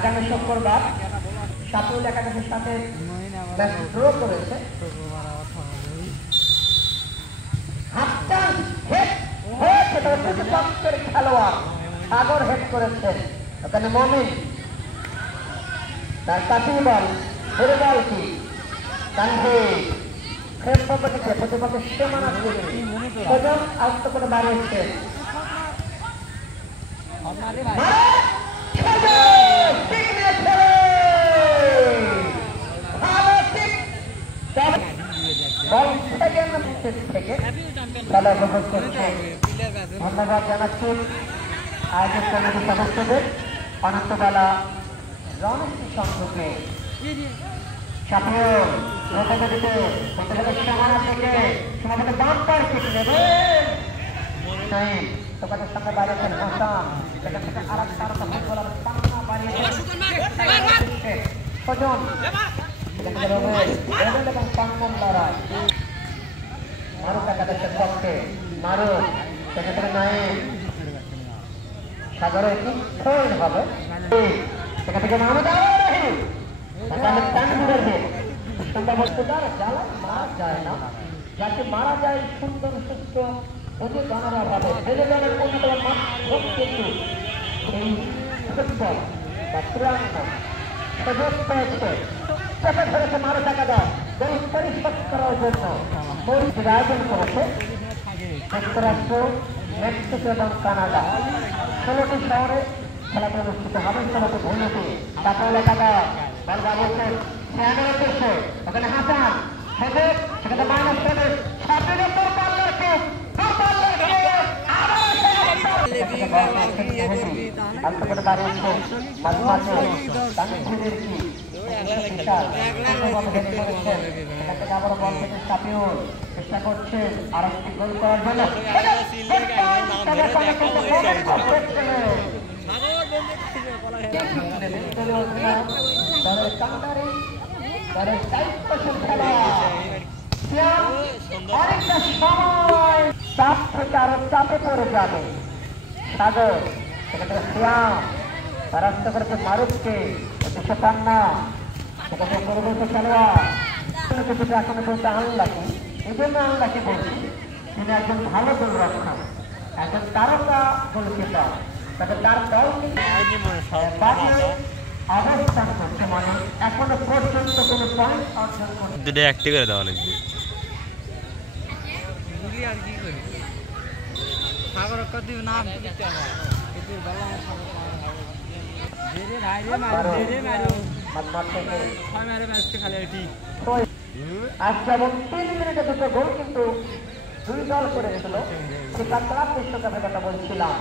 আগামী শুক্রবার সাপুল একাদশের সাথে ম্যাচ ড্র করেছে। খেলোয়াড় সাগর হেড করেছেন, ওখানে মমিন তার কাছে বল হেরে বল কি কান্ধে প্রতিপক্ষের সীমানা আস্ত করে বাড়িয়েছে। ধন্যবাদ জানাচ্ছি আয়োজক কমিটির সদস্যদের, অনন্তবালা রণশ্রী সংঘকে। তোমাদের সামনে বাড়িয়েছেন হাসান, সেখান থেকে আর একটা সজন এবং পাঙ্গন লড়াই মারুক একাদশের পক্ষে। মারুক সেখান থেকে নাইম সাগরের কি হবে সেখান থেকে মারা যায় না, যাকে মারা যায় সুন্দর সুস্থ অতি গানারা ভাবে ফেলেদানের অন্যতম মাধ্যম কিন্তু এই ফুটবল বা ক্রীড়াঙ্গন সুযোগ পেয়েছে। চেপে ধরেছে মারুক একাদশ পরিষ্কার করার জন্য আয়োজন করেছে যুক্তরাষ্ট্র, মেক্সিকো এবং কানাডা। 16টি শহরে খেলাটি অনুষ্ঠিত হবে। 16টি ভূমিতে তারপরে এলাকাটা বলবা বলছেন ওখানে হাসান সেখানে মাইনাস করে চেষ্টা করছেন আর একটি গোল করার জন্য। অনেকটা সময় চাপ থেকে আরো চাপে পড়ে যাবে সাগর। সেখানে শ্যাম রাস্তা করেছে মারুককে, দুশো পান্না সেখানে পরিবর্তন খেলোয়াড় কিছুটা এখনো বলতে আনলাকি। এই জন্য আনলাকি বলছি তিনি একজন ভালো গোলরক্ষক, একজন তারকা গোলকিপার, তবে তার দল অবস্থান করছে, মানে এখনো পর্যন্ত কোনো পয়েন্ট অর্জন করতে দেওয়া লাগবে। আর কি করি সাগর কত নাম দিতে হবে আচ্ছা, এবং 3 মিনিটে দুটো গোল কিন্তু 2 দল করেছিল। বিশ্বকাপের কথা বলছিলাম।